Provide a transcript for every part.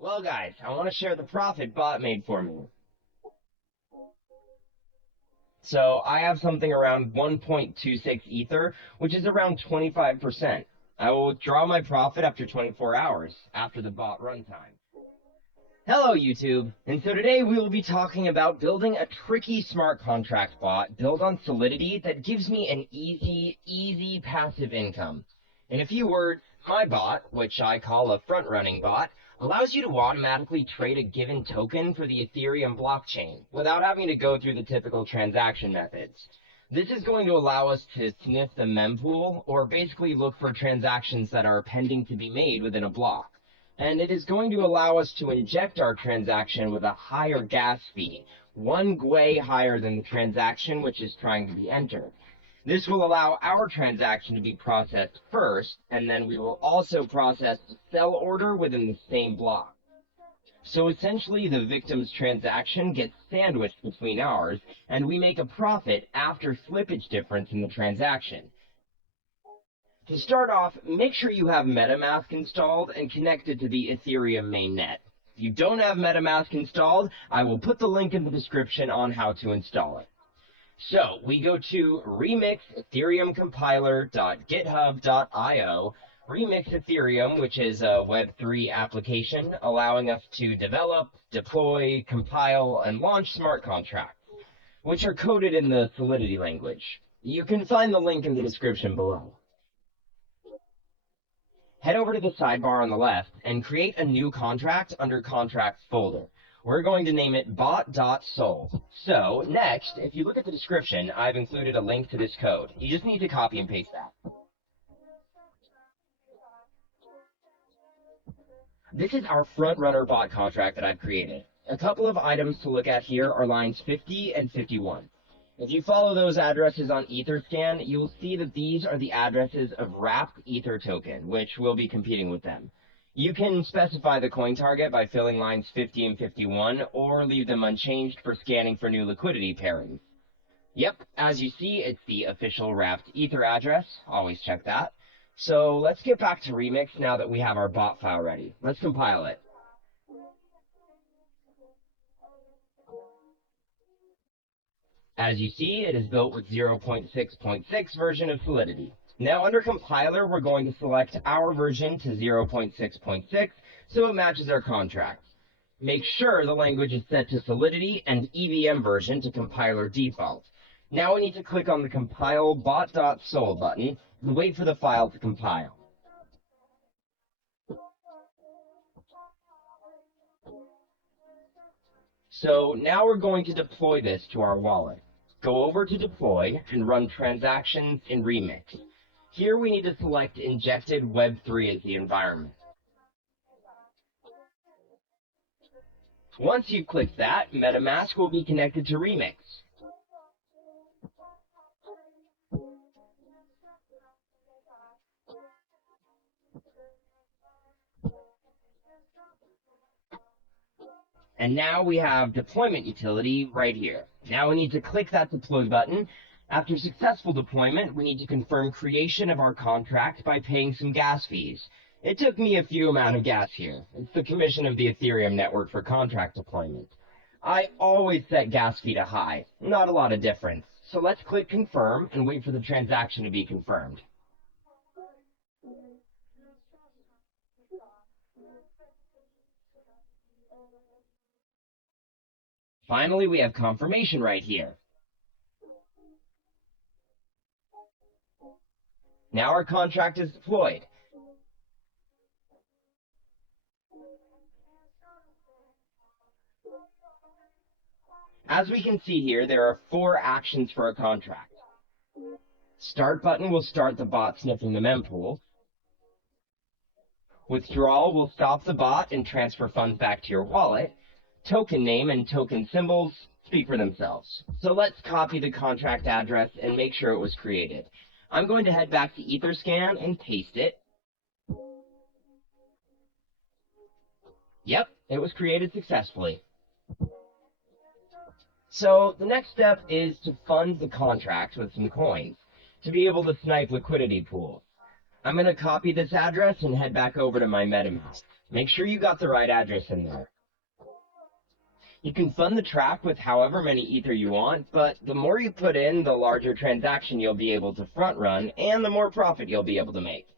Well, guys, I want to share the profit bot made for me. So I have something around 1.26 Ether, which is around 25%. I will withdraw my profit after 24 hours, after the bot runtime. Hello, YouTube. And so today we will be talking about building a tricky smart contract bot built on Solidity that gives me an easy passive income. In a few words, my bot, which I call a front-running bot, allows you to automatically trade a given token for the Ethereum blockchain without having to go through the typical transaction methods. This is going to allow us to sniff the mempool, or basically look for transactions that are pending to be made within a block. And it is going to allow us to inject our transaction with a higher gas fee, one GWE higher than the transaction which is trying to be entered. This will allow our transaction to be processed first, and then we will also process the sell order within the same block. So essentially, the victim's transaction gets sandwiched between ours, and we make a profit after slippage difference in the transaction. To start off, make sure you have MetaMask installed and connected to the Ethereum mainnet. If you don't have MetaMask installed, I will put the link in the description on how to install it. So we go to remix ethereum compiler.github.io, remix Ethereum, which is a Web3 application allowing us to develop, deploy, compile, and launch smart contracts, which are coded in the Solidity language. You can find the link in the description below. Head over to the sidebar on the left and create a new contract under Contracts folder. We're going to name it bot.sol. So, next, if you look at the description, I've included a link to this code. You just need to copy and paste that. This is our front-runner bot contract that I've created. A couple of items to look at here are lines 50 and 51. If you follow those addresses on Etherscan, you will see that these are the addresses of Wrapped Ether token, which will be competing with them. You can specify the coin target by filling lines 50 and 51, or leave them unchanged for scanning for new liquidity pairings. Yep, as you see, it's the official Wrapped Ether address. Always check that. So let's get back to Remix now that we have our bot file ready. Let's compile it. As you see, it is built with 0.6.6 version of Solidity. Now under compiler, we're going to select our version to 0.6.6 so it matches our contract. Make sure the language is set to Solidity and EVM version to compiler default. Now we need to click on the compile bot.sol button and wait for the file to compile. So now we're going to deploy this to our wallet. Go over to deploy and run transactions in Remix. Here we need to select Injected Web3 as the environment. Once you've clicked that, MetaMask will be connected to Remix. And now we have deployment utility right here. Now we need to click that deploy button. After successful deployment, we need to confirm creation of our contract by paying some gas fees. It took me a few amount of gas here. It's the commission of the Ethereum network for contract deployment. I always set gas fee to high, not a lot of difference. So let's click confirm and wait for the transaction to be confirmed. Finally, we have confirmation right here. Now our contract is deployed. As we can see here, there are 4 actions for a contract. Start button will start the bot sniffing the mempool. Withdrawal will stop the bot and transfer funds back to your wallet. Token name and token symbols speak for themselves. So let's copy the contract address and make sure it was created. I'm going to head back to Etherscan and paste it. Yep, it was created successfully. So the next step is to fund the contract with some coins to be able to snipe liquidity pools. I'm going to copy this address and head back over to my MetaMask. Make sure you got the right address in there. You can fund the track with however many Ether you want, but the more you put in, the larger transaction you'll be able to front run, and the more profit you'll be able to make.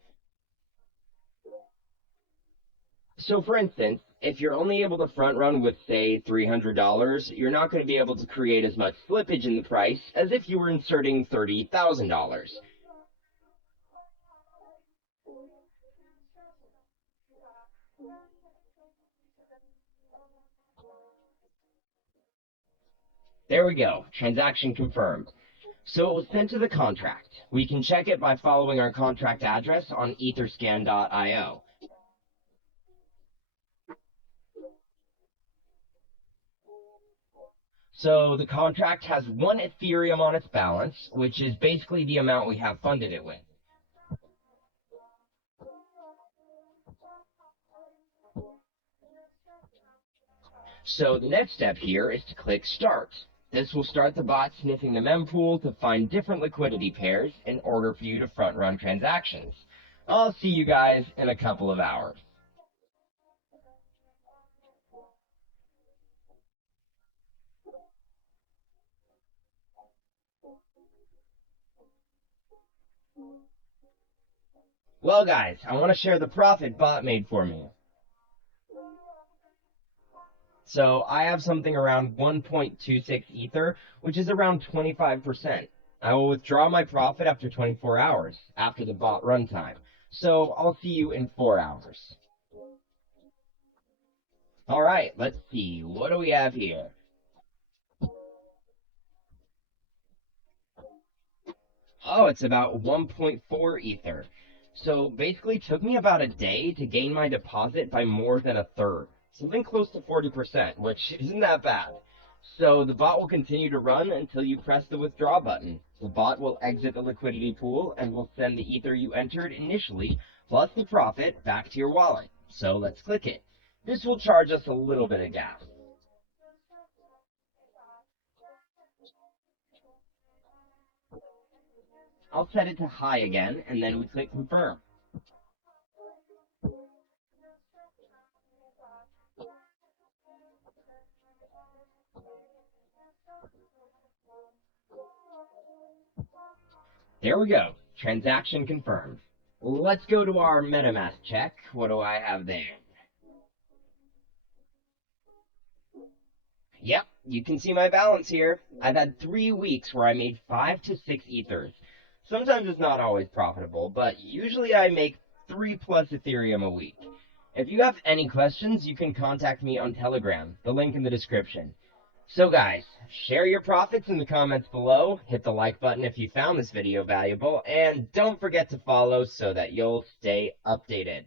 So for instance, if you're only able to front run with, say, $300, you're not going to be able to create as much slippage in the price as if you were inserting $30,000. There we go, transaction confirmed. So it was sent to the contract. We can check it by following our contract address on etherscan.io. So the contract has 1 Ethereum on its balance, which is basically the amount we have funded it with. So the next step here is to click Start. This will start the bot sniffing the mempool to find different liquidity pairs in order for you to front run transactions. I'll see you guys in a couple of hours. Well guys, I want to share the profit bot made for me. So I have something around 1.26 Ether, which is around 25%. I will withdraw my profit after 24 hours, after the bot runtime. So I'll see you in 4 hours. Alright, let's see. What do we have here? Oh, it's about 1.4 Ether. So basically it took me about a day to gain my deposit by more than a third. Something close to 40%, which isn't that bad. So the bot will continue to run until you press the withdraw button. The bot will exit the liquidity pool and will send the Ether you entered initially, plus the profit, back to your wallet. So let's click it. This will charge us a little bit of gas. I'll set it to high again, and then we click confirm. There we go. Transaction confirmed. Let's go to our MetaMask check. What do I have there? Yep, you can see my balance here. I've had 3 weeks where I made 5 to 6 Ethers. Sometimes it's not always profitable, but usually I make 3 plus Ethereum a week. If you have any questions, you can contact me on Telegram, the link in the description. So guys, share your profits in the comments below, hit the like button if you found this video valuable, and don't forget to follow so that you'll stay updated.